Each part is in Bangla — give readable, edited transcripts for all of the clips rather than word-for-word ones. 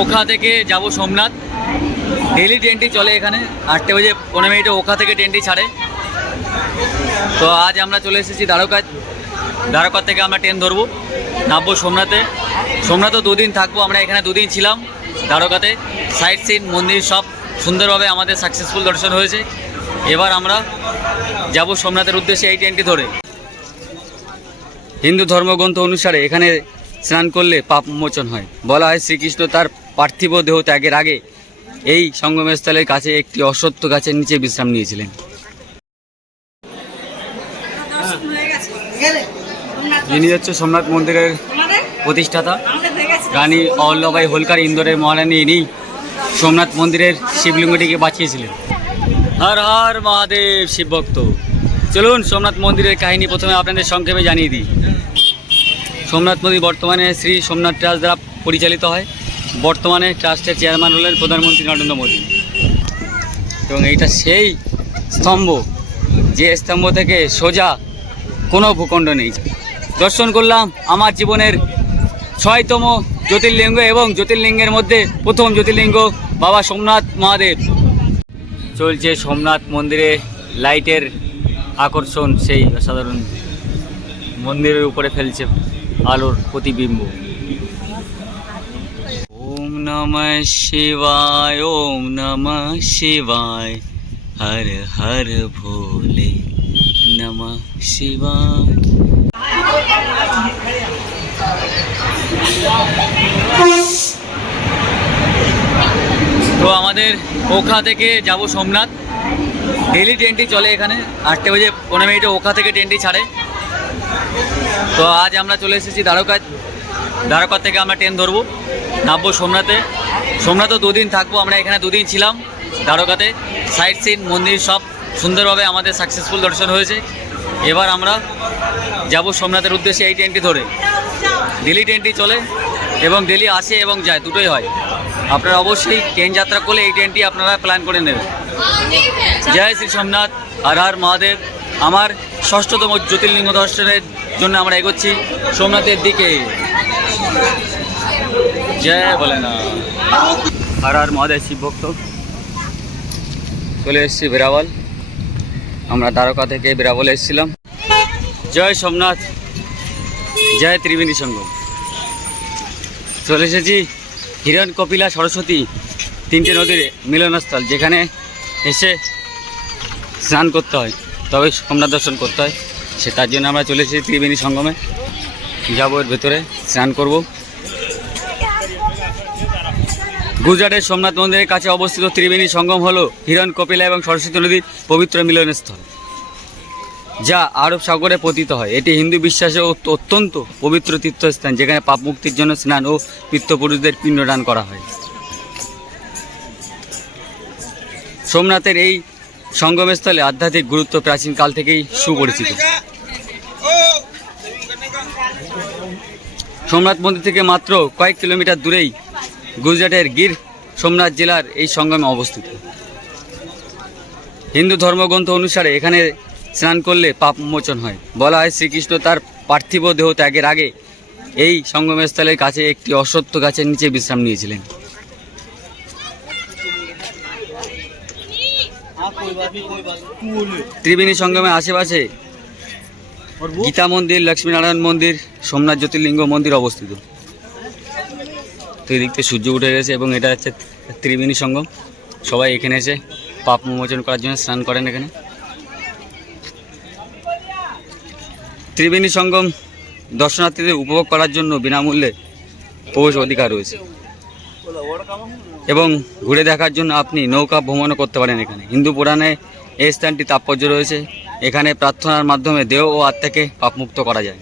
ওখা থেকে যাব সোমনাথ। ডেলি ট্রেনটি চলে এখানে 8টে বাজে 15 মিনিটে ওখা থেকে ট্রেনটি ছাড়ে। তো আজ আমরা চলে এসেছি দ্বারকা থেকে আমরা ট্রেন ধরবো, নামবো সোমনাথে। সোমনাথও 2 দিন থাকবো। আমরা এখানে 2 দিন ছিলাম দ্বারকাতে। সাইট সিন মন্দির সব সুন্দরভাবে আমাদের সাকসেসফুল দর্শন হয়েছে। এবার আমরা যাব সোমনাথের উদ্দেশ্যে এই ট্রেনটি ধরে। হিন্দু ধর্মগ্রন্থ অনুসারে এখানে স্নান করলে পাপ মোচন হয়। বলা হয় শ্রীকৃষ্ণ তার পার্থিব দেহ ত্যাগের আগে এই সঙ্গমস্থলের কাছে একটি অশ্বত্থ গাছের নিচে বিশ্রাম নিয়েছিলেন। যিনি হচ্ছে সোমনাথ মন্দিরের প্রতিষ্ঠাতা রানী অহল্যাবাই হোলকার, ইন্দোরের মহারানী, ইনি সোমনাথ মন্দিরের শিবলিঙ্গটিকে বাঁচিয়েছিলেন। হর হর মহাদেব শিবভক্ত। চলুন সোমনাথ মন্দিরের কাহিনী প্রথমে আপনাদের সংক্ষেপে জানিয়ে দিই। সোমনাথ মন্দির বর্তমানে শ্রী সোমনাথ ট্রাস্ট দ্বারা পরিচালিত হয়। বর্তমানে ট্রাস্টের চেয়ারম্যান হলেন প্রধানমন্ত্রী নরেন্দ্র মোদী। এবং এইটা সেই স্তম্ভ, যে স্তম্ভ থেকে সোজা কোনো ভূখণ্ড নেই। দর্শন করলাম আমার জীবনের 6তম জ্যোতির্লিঙ্গ এবং জ্যোতির্লিঙ্গের মধ্যে প্রথম জ্যোতির্লিঙ্গ বাবা সোমনাথ মহাদেব। চলছে সোমনাথ মন্দিরে লাইটের আকর্ষণ, সেই অসাধারণ মন্দিরের উপরে ফেলছে আলোর প্রতিবিম্ব। ওম নমঃ শিবায়, ওম নমঃ শিবায়, হর হর ভোলে নমঃ শিবায়। তো আমাদের ওখা থেকে যাব সোমনাথ। ডেলি ট্রেনটি চলে এখানে 8টে বাজে 15 মিনিটে ওখা থেকে ট্রেনটি ছাড়ে। তো আজ আমরা চলে এসেছি দ্বারকা থেকে আমরা ট্রেন ধরবো, নামবো সোমনাথে। সোমনাথও 2 দিন থাকবো। আমরা এখানে 2 দিন ছিলাম দ্বারকাতে। সাইট সিন মন্দির সব সুন্দরভাবে আমাদের সাকসেসফুল দর্শন হয়েছে। এবার আমরা যাব সোমনাথের উদ্দেশ্যে এই ট্রেনটি ধরে। ডেলি ট্রেনটি চলে এবং ডেলি আসে এবং যায়, দুটোই হয়। আপনারা অবশ্যই ট্রেন যাত্রা করলে এই ট্রেনটি আপনারা প্ল্যান করে নেবেন। জয় শ্রী সোমনাথ, হর হর মহাদেব। আমার 6তম জ্যোতির্লিঙ্গ দর্শনের জন্য আমরা এগোচ্ছি সোমনাথের দিকে। জয় বলে না, হর হর মহাদেব শিবভক্ত। চলে এসেছি বেরাবল। আমরা দ্বারকা থেকে বেরাবলে এসেছিলাম। জয় সোমনাথ, জয় ত্রিবেণী সঙ্গম। চলে এসেছি হিরণ কপিলা সরস্বতী 3টে নদীর মিলনস্থল, যেখানে এসে স্নান করতে হয়, তবে সোমনাথ দর্শন করতে হয়। তার জন্য আমরা চলে এসেছি ত্রিবেণী সঙ্গমে। যাবো এর ভেতরে, স্নান করব। গুজরাটের সোমনাথ মন্দিরের কাছে অবস্থিত ত্রিবেণী সঙ্গম হলো হিরণ কপিলা এবং সরস্বতী নদীর পবিত্র মিলনস্থল, যা আরব সাগরে পতিত হয়। এটি হিন্দু বিশ্বাসে অত্যন্ত পবিত্র তীর্থস্থান, যেখানে পাপ মুক্তির জন্য স্নান ও পিতৃপুরুষদের পিণ্ডদান করা হয়। সোমনাথের এই সঙ্গমস্থলে আধ্যাত্মিক গুরুত্ব প্রাচীনকাল থেকেই সুপরিচিত। সোমনাথ মন্দির থেকে মাত্র কয়েক কিলোমিটার দূরেই গুজরাটের গির সোমনাথ জেলার এই সঙ্গমে অবস্থিত। হিন্দু ধর্মগ্রন্থ অনুসারে এখানে স্নান করলে পাপ মোচন হয়। বলা হয় শ্রীকৃষ্ণ তার পার্থিব দেহ ত্যাগের আগে এই সঙ্গমস্থলের কাছে একটি অশ্বত্থ গাছের নিচে বিশ্রাম নিয়েছিলেন। ত্রিবেণী সঙ্গমের আশেপাশে গীতা মন্দির, লক্ষ্মীনারায়ণ মন্দির, সোমনাথ জ্যোতির্লিঙ্গ মন্দির অবস্থিত। তো এদিক থেকে সূর্য উঠে গেছে এবং এটা হচ্ছে ত্রিবেণী সঙ্গম। সবাই এখানে এসে পাপ মোচন করার জন্য স্নান করেন। এখানে ত্রিবেণী সঙ্গম দর্শনার্থীদের উপভোগ করার জন্য বিনামূল্যে প্রবেশ অধিকার রয়েছে এবং ঘুরে দেখার জন্য আপনি নৌকা ভ্রমণও করতে পারেন। এখানে হিন্দু পুরাণে এই স্থানটি তাৎপর্য রয়েছে। এখানে প্রার্থনার মাধ্যমে দেহ ও আত্মাকে পাপমুক্ত করা যায়।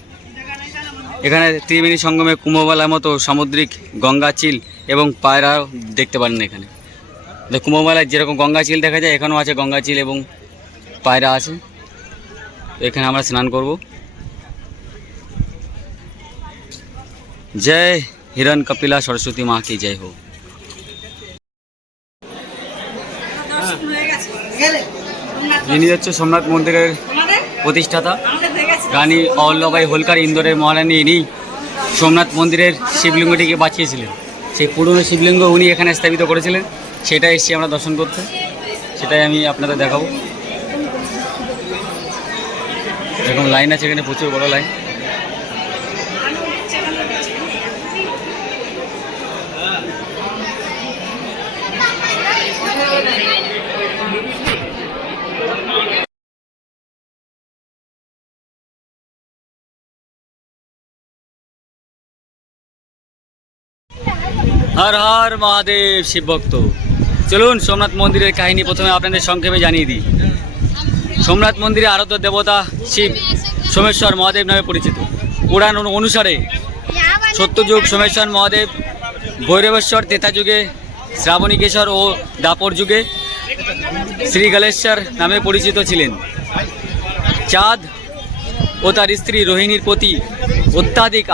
এখানে ত্রিবেণী সঙ্গমে কুম্ভমেলার মতো সামুদ্রিক গঙ্গা চিল এবং পায়রাও দেখতে পারেন। এখানে কুম্ভমেলায় যেরকম গঙ্গা চিল দেখা যায়, এখানেও আছে গঙ্গা চিল এবং পায়রা আছে। এখানে আমরা স্নান করব। জয় হিরণ কপিলা সরস্বতী মা কি জয় হো। যিনি হচ্ছে সোমনাথ মন্দিরের প্রতিষ্ঠাতা রানী অহল্যাবাই হোলকার, ইন্দোরের মহারানী, ইনি সোমনাথ মন্দিরের শিবলিঙ্গটিকে বাঁচিয়েছিলেন। সেই পুরনো শিবলিঙ্গ উনি এখানে স্থাপিত করেছিলেন, সেটা এসেছি আমরা দর্শন করতে, সেটাই আমি আপনাদের দেখাবো। এরকম লাইন আছে এখানে, প্রচুর বড় লাইন। হর হর মহাদেব শিব ভক্ত। চলুন সোমনাথ মন্দিরের কাহিনী প্রথমে আপনাদের সংক্ষেপে জানিয়ে দিই। সোমনাথ মন্দিরে আরাধ্য দেবতা শিব সোমেশ্বর মহাদেব নামে পরিচিত। পুরাণ অনুসারে সত্যযুগ সোমেশ্বর মহাদেব, ভৈরবেশ্বর ত্রেতা যুগে, শ্রাবণীকেশ্বর ও দাপর যুগে শ্রী গলেশ্বর নামে পরিচিত ছিলেন। চাঁদ ও তার স্ত্রী রোহিণীর প্রতি অত্যাধিক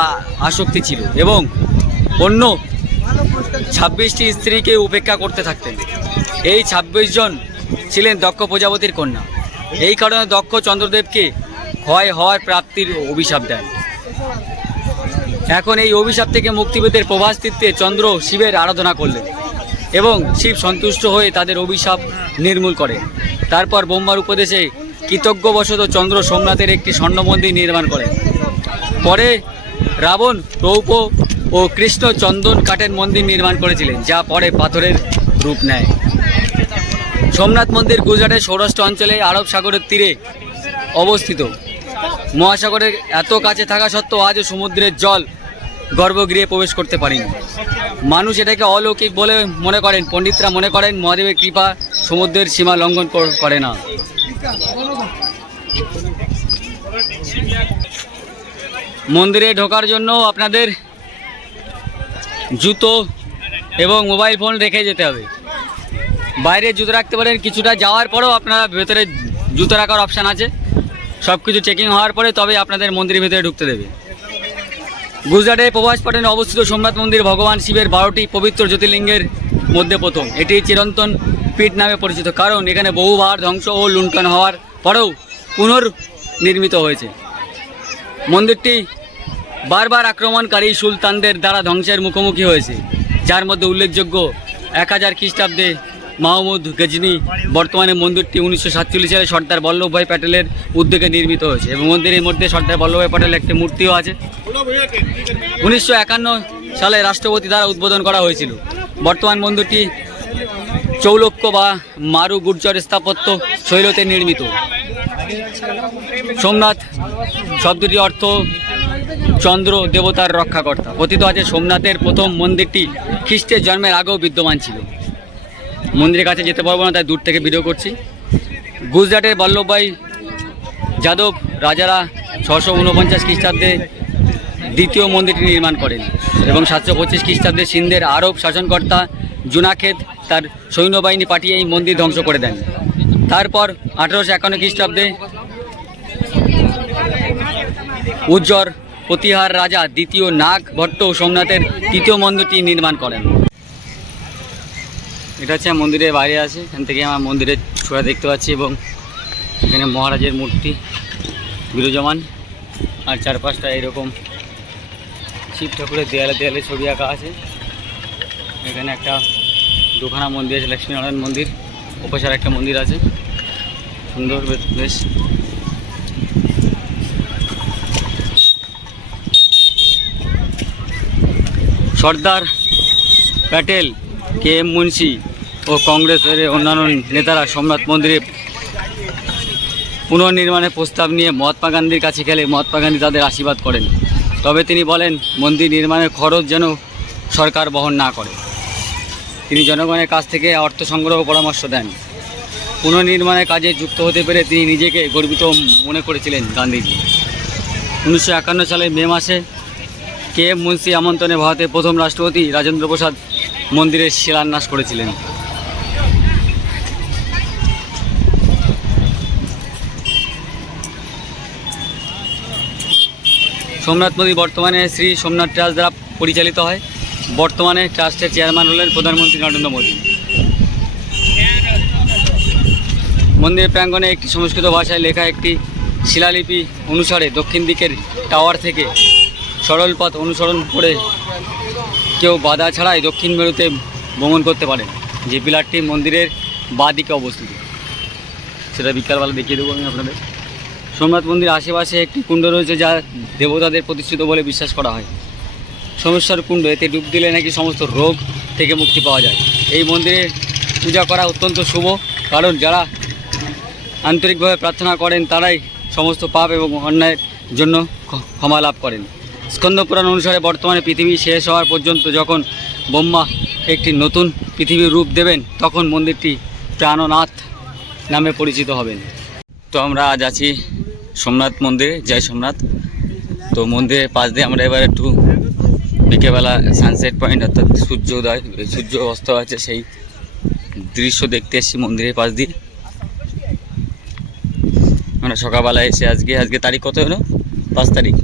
আসক্তি ছিল এবং অন্য 26টি স্ত্রীকে উপেক্ষা করতে থাকতেন। এই 26 জন ছিলেন দক্ষ প্রজাপতির কন্যা। এই কারণে দক্ষ চন্দ্রদেবকে ক্ষয় হওয়ার প্রাপ্তির অভিশাপ দেন। এখন এই অভিশাপ থেকে মুক্তি পেতে প্রভাসতীর্থে চন্দ্র শিবের আরাধনা করলেন এবং শিব সন্তুষ্ট হয়ে তাদের অভিশাপ নির্মূল করেন। তারপর ব্রহ্মার উপদেশে কৃতজ্ঞবশত চন্দ্র সোমনাথের একটি স্বর্ণ মন্দির নির্মাণ করেন। পরে রাবণ রৌপ্য ও কৃষ্ণ চন্দন কাঠের মন্দির নির্মাণ করেছিলেন, যা পরে পাথরের রূপ নেয়। সোমনাথ মন্দির গুজরাটের সৌরাষ্ট্র অঞ্চলে আরব সাগরের তীরে অবস্থিত। মহাসাগরের এত কাছে থাকা সত্ত্বেও আজও সমুদ্রের জল গর্ভগৃহে প্রবেশ করতে পারেনি। মানুষ এটাকে অলৌকিক বলে মনে করেন। পণ্ডিতরা মনে করেন মহাদেবের কৃপা সমুদ্রের সীমা লঙ্ঘন করে না। মন্দিরে ঢোকার জন্য আপনাদের জুতো এবং মোবাইল ফোন রেখে যেতে হবে। বাইরে জুতো রাখতে পারেন, কিছুটা যাওয়ার পরেও আপনারা ভেতরে জুতো রাখার অপশান আছে। সব কিছু চেকিং হওয়ার পরে তবে আপনাদের মন্দিরের ভেতরে ঢুকতে দেবে। গুজরাটের প্রভাসপাটনে অবস্থিত সোমনাথ মন্দির ভগবান শিবের 12টি পবিত্র জ্যোতির্লিঙ্গের মধ্যে প্রথম। এটি চিরন্তন পীঠ নামে পরিচিত, কারণ এখানে বহুবার ধ্বংস ও লুণ্ঠন হওয়ার পরেও পুনর্নির্মিত হয়েছে। মন্দিরটি বারবার আক্রমণকারী সুলতানদের দ্বারা ধ্বংসের মুখোমুখি হয়েছে, যার মধ্যে উল্লেখযোগ্য 1000 খ্রিস্টাব্দে মাহমুদ গজনি। বর্তমানে মন্দিরটি 1947 সালে সর্দার বল্লভভাই প্যাটেলের উদ্যোগে নির্মিত হয়েছে এবং মন্দিরের মধ্যে সর্দার বল্লভভাই প্যাটেলের একটি মূর্তিও আছে। 1951 সালে রাষ্ট্রপতি দ্বারা উদ্বোধন করা হয়েছিল। বর্তমান মন্দিরটি চৌলক্য বা মারু গুর্জর স্থাপত্য শৈলীতে নির্মিত। সোমনাথ শব্দটি অর্থ চন্দ্র দেবতার রক্ষাকর্তা। কথিত আছে সোমনাথের প্রথম মন্দিরটি খ্রিস্টের জন্মের আগেও বিদ্যমান ছিল। মন্দিরের কাছে যেতে পারবো না, তাই দূর থেকে ভিডিও করছি। গুজরাটের বল্লভভাই যাদব রাজারা 649 খ্রিস্টাব্দে দ্বিতীয় মন্দিরটি নির্মাণ করেন এবং 725 খ্রিস্টাব্দে সিন্ধের আরব শাসনকর্তা জুনাখেদ তার সৈন্যবাহিনী পাঠিয়ে এই মন্দির ধ্বংস করে দেন। তারপর 1851 খ্রিস্টাব্দে উজ্জর প্রতিহার রাজা দ্বিতীয় নাগ ভট্ট সোমনাথের তৃতীয় মন্দিরটি নির্মাণ করেন। এটা হচ্ছে মন্দিরের বাইরে আছে, এখান থেকে আমার মন্দিরের ছোঁয়া দেখতে পাচ্ছি এবং এখানে মহারাজের মূর্তি বিরাজমান। আর চারপাশটা এরকম শিব ঠাকুরের দেয়ালে দেয়ালে ছবি আঁকা আছে। এখানে একটা দুখানা মন্দির আছে, লক্ষ্মীনারায়ণ মন্দির, ওপাশে একটা মন্দির আছে, সুন্দর বেশ। সর্দার প্যাটেল, কে এম মুন্সি ও কংগ্রেসের অন্যান্য নেতারা সোমনাথ মন্দিরে পুনর্নির্মাণের প্রস্তাব নিয়ে মহাত্মা গান্ধীর কাছে গেলে মহাত্মা গান্ধী তাদের আশীর্বাদ করেন। তবে তিনি বলেন মন্দির নির্মাণের খরচ যেন সরকার বহন না করে। তিনি জনগণের কাছ থেকে অর্থ সংগ্রহ পরামর্শ দেন। পুনর্নির্মাণের কাজে যুক্ত হতে পেরে তিনি নিজেকে গর্বিত মনে করেছিলেন গান্ধীজি। 1951 সালের মে মাসে কে এম মুন্সি আমন্ত্রণে ভারতের প্রথম রাষ্ট্রপতি রাজেন্দ্র প্রসাদ মন্দিরের শিলান্যাস করেছিলেন। সোমনাথ মন্দির বর্তমানে শ্রী সোমনাথ ট্রাস্ট দ্বারা পরিচালিত হয়। বর্তমানে ট্রাস্টের চেয়ারম্যান হলেন প্রধানমন্ত্রী নরেন্দ্র মোদী। মন্দিরের প্রাঙ্গণে একটি সংস্কৃত ভাষায় লেখা একটি শিলালিপি অনুসারে দক্ষিণ দিকের টাওয়ার থেকে সরল পথ অনুসরণ করে কেউ বাধা ছাড়াই দক্ষিণ মেরুতে ভ্রমণ করতে পারেন, যে পিলারটি মন্দিরের বাঁ দিকে অবস্থিত। সেটা বিকালবেলা দেখিয়ে দেবো আমি আপনাদের। সোমনাথ মন্দির আশেপাশে একটি কুণ্ড রয়েছে, যা দেবতাদের প্রতিষ্ঠিত বলে বিশ্বাস করা হয়। সমস্যার কুণ্ড, এতে ডুব দিলে নাকি সমস্ত রোগ থেকে মুক্তি পাওয়া যায়। এই মন্দিরে পূজা করা অত্যন্ত শুভ, কারণ যারা আন্তরিকভাবে প্রার্থনা করেন তারাই সমস্ত পাপ এবং অন্যায়ের জন্য ক্ষমা লাভ করেন। স্কন্দ পুরাণ অনুসারে বর্তমানে পৃথিবী শেষ হওয়ার পর্যন্ত যখন ব্রহ্মা একটি নতুন পৃথিবীর রূপ দেবেন, তখন মন্দিরটি প্রাণনাথ নামে পরিচিত হবেন। তো আমরা আজ আছি সোমনাথ মন্দিরে, জয় সোমনাথ। তো মন্দিরের পাশ দিয়ে আমরা এবার একটু বিকেলবেলা সানসেট পয়েন্ট অর্থাৎ সূর্যোদয়, সূর্য অস্ত আছে সেই দৃশ্য দেখতে এসেছি মন্দিরের পাশ দিয়ে। আমরা সকালবেলা এসে আজকে তারিখ কত হলো? 5 তারিখ।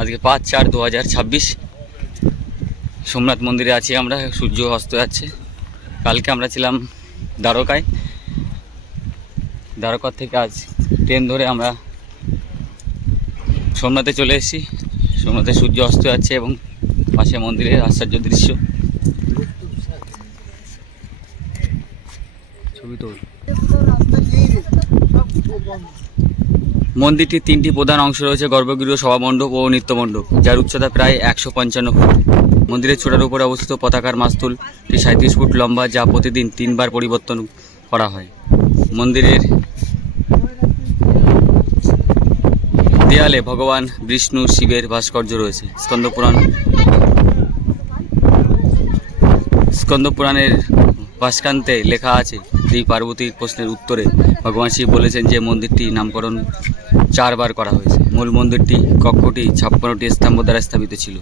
আজকে 5/4/2026 সোমনাথ মন্দিরে আছি আমরা। সূর্য অস্ত যাচ্ছে। কালকে আমরা ছিলাম দ্বারকায়। দ্বারকা থেকে আজ ট্রেন ধরে আমরা সোমনাথে চলে এসেছি। সোমনাথে সূর্য অস্ত যাচ্ছে এবং পাশে মন্দিরের আশ্চর্য দৃশ্য। ছবি তো মন্দিরটির 3টি প্রধান অংশ রয়েছে: গর্ভগৃহ, সভামণ্ডপ ও নৃত্যমণ্ডপ, যার উচ্চতা প্রায় 155 ফুট। মন্দিরের চূড়ার উপরে অবস্থিত পতাকার মাস্তুলটি 37 ফুট লম্বা, যা প্রতিদিন 3 বার পরিবর্তন করা হয়। মন্দিরের দেয়ালে ভগবান বিষ্ণু শিবের ভাস্কর্য রয়েছে। স্কন্দপুরাণের ভাস্কান্তে লেখা আছে, দেবী পার্বতীর প্রশ্নের উত্তরে ভগবান শিব বলেছেন যে মন্দিরটির নামকরণ 4 বার করা হয়েছে। মূল মন্দিরটি কক্ষটি 56টি স্তম্ভ দ্বারা স্থাপিত ছিল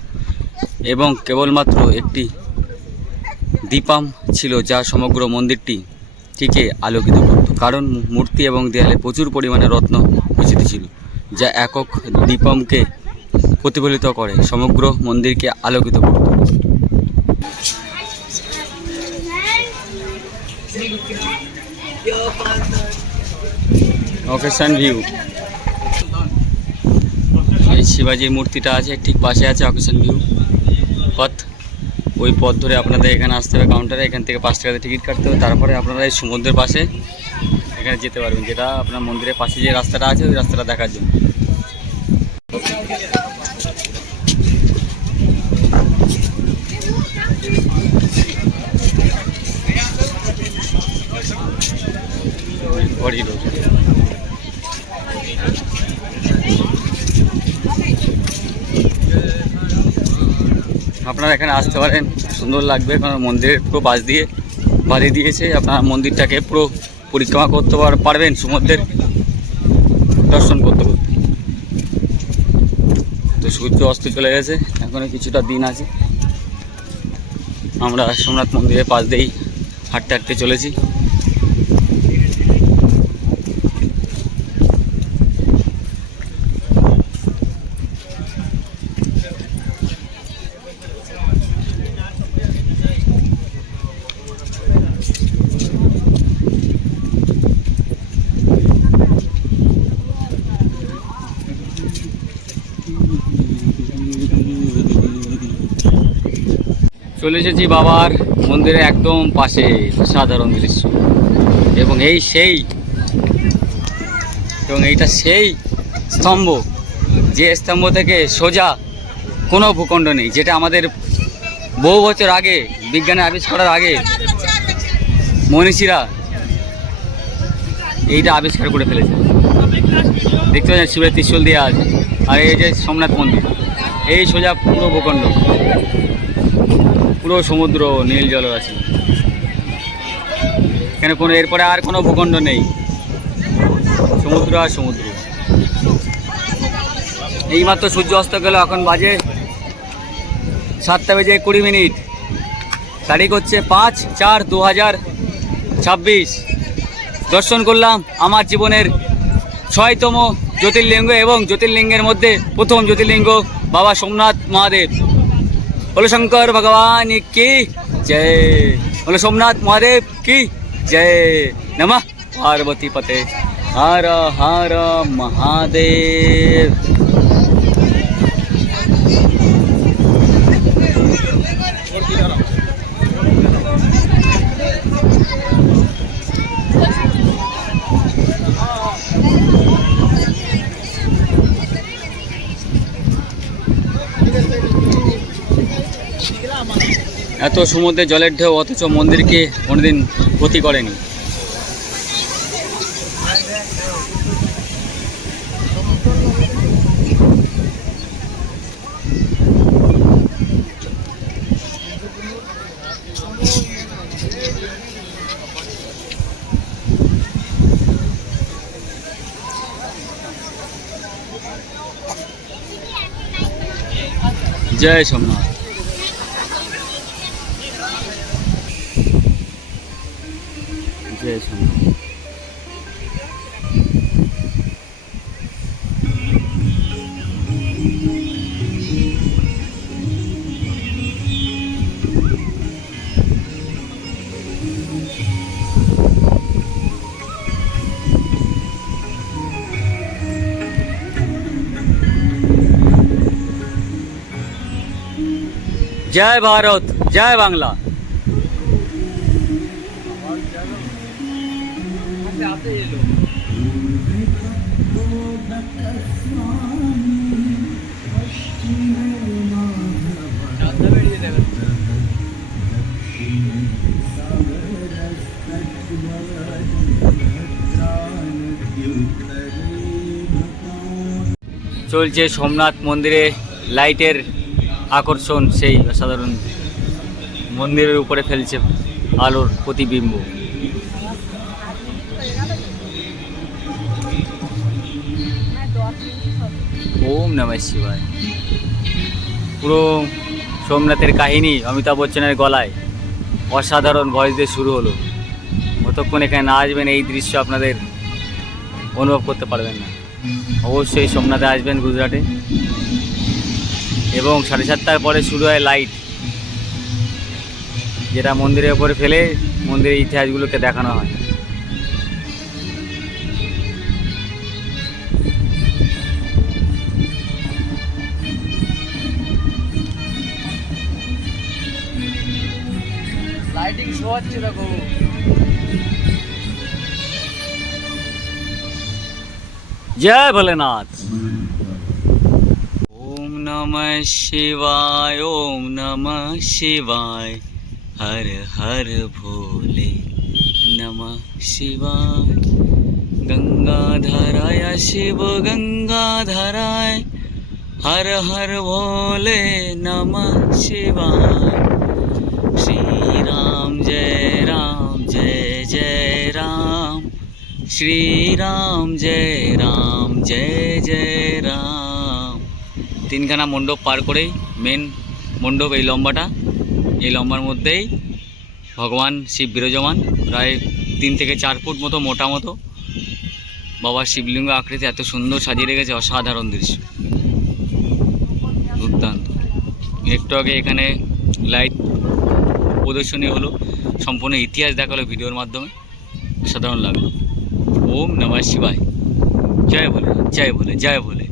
এবং কেবলমাত্র একটি দীপাম ছিল, যা সমগ্র মন্দিরটিকে আলোকিত করত। কারণ মূর্তি এবং দেয়ালে প্রচুর পরিমাণে রত্ন খচিত ছিল, যা একক দীপমকে প্রতিফলিত করে সমগ্র মন্দিরকে আলোকিত করত। অকেশন ভিউ, এই শিবাজির মূর্তিটা আছে ঠিক পাশে আছে অকেশন ভিউ পথ। ওই পথ ধরে আপনাদের এখানে আসতে হবে কাউন্টারে। এখান থেকে 5 টাকাতে টিকিট কাটতে হবে। তারপরে আপনারা এই সমুদ্রের পাশে এখানে যেতে পারবেন, যেটা আপনার মন্দিরের পাশে যে রাস্তাটা আছে ওই রাস্তাটা দেখার জন্য। আপনারা এখানে আসতে পারেন, সুন্দর লাগবে, কারণ মন্দিরের পুরো পাশ দিয়ে বাড়ি দিয়েছে। আপনারা মন্দিরটাকে পুরো পরিক্রমা করতে পারবেন সমুদ্রের দর্শন করতে করতে। তো সূর্য অস্ত চলে গেছে, এখনো কিছুটা দিন আছে। আমরা সোমনাথ মন্দিরের পাশ দিয়েই হাঁটতে হাঁটতে চলেছি। চলে এসেছি বাবার মন্দিরের একদম পাশে। সাধারণ দৃশ্য, এবং এইটা সেই স্তম্ভ, যে স্তম্ভ থেকে সোজা কোনো ভূখণ্ড নেই, যেটা আমাদের বহু বছর আগে বিজ্ঞানের আবিষ্কারের আগে মনীষীরা এইটা আবিষ্কার করে ফেলেছে। দেখতে পাচ্ছেন শিবের ত্রিশূল দেওয়া আছে। আর এই যে সোমনাথ মন্দির, এই সোজা পুরো ভূখণ্ড, পুরো সমুদ্র, নীল জল আছে এখানে। কোনো এরপরে আর কোনো ভূখণ্ড নেই, সমুদ্র আর সমুদ্র। এইমাত্র সূর্য অস্ত গেল, এখন বাজে 7:20 তারিখ হচ্ছে 5/4/2026। দর্শন করলাম আমার জীবনের 6তম জ্যোতির্লিঙ্গ, এবং জ্যোতির্লিঙ্গের মধ্যে প্রথম জ্যোতির্লিঙ্গ বাবা সোমনাথ মহাদেব। बोलो शंकर भगवान की जय, बोलो सोमनाथ महादेव की जय। नमः पार्वती पते, हर हर महादेव। এত সমুদ্রে জলের ঢেউ অথচ মন্দিরকে কোনোদিন ক্ষতি করেনি। জয় সোমনাথ। জয় সোমনাথ। জয় ভারত, জয় বাংলা। চলছে সোমনাথ মন্দিরে লাইটের আকর্ষণ, সেই অসাধারণ মন্দিরের উপরে ফেলছে আলোর প্রতিবিম্ব। ওম নমঃ শিবায়। পুরো সোমনাথের কাহিনী অমিতাভ বচ্চনের গলায় অসাধারণ ভয়েস দিয়ে শুরু হলো। কতক্ষণ এখানে না আসবেন এই দৃশ্য আপনাদের অনুভব করতে পারবেন না। অবশ্যই সোমনাথে আসবেন গুজরাটে। এবং 7:30টার পরে শুরু হয় লাইট, যেটা মন্দিরের উপরে ফেলে মন্দিরের ইতিহাসগুলোকে দেখানো হয়। লাইটিং শো হচ্ছে দেখো। জয় ভোলেনাথ। ओम नमः शिवाय, ओम नमः शिवाय, हर हर भोले नमः शिवाय। गंगाधराय शिव गंगाधराय, हर हर भोले नमः शिवाय। श्री राम जय राम, श्री राम जय राम। তিনখানা মণ্ডপ পার করেই মেন মণ্ডপ এই লম্বাটা, এই লম্বার মধ্যেই ভগবান শিব বিরাজমান। প্রায় 3 থেকে 4 ফুট মতো মোটা মতো বাবার শিবলিঙ্গ আকৃতি, এত সুন্দর সাজিয়ে রেখেছে, অসাধারণ দৃশ্য, দুর্দান্ত। একটু আগে এখানে লাইট প্রদর্শনী হলো, সম্পূর্ণ ইতিহাস দেখালো ভিডিওর মাধ্যমে, অসাধারণ লাগলো। ওম নমঃ শিবায়। জয় ভোলে, জয় ভোলে, জয় ভোলে।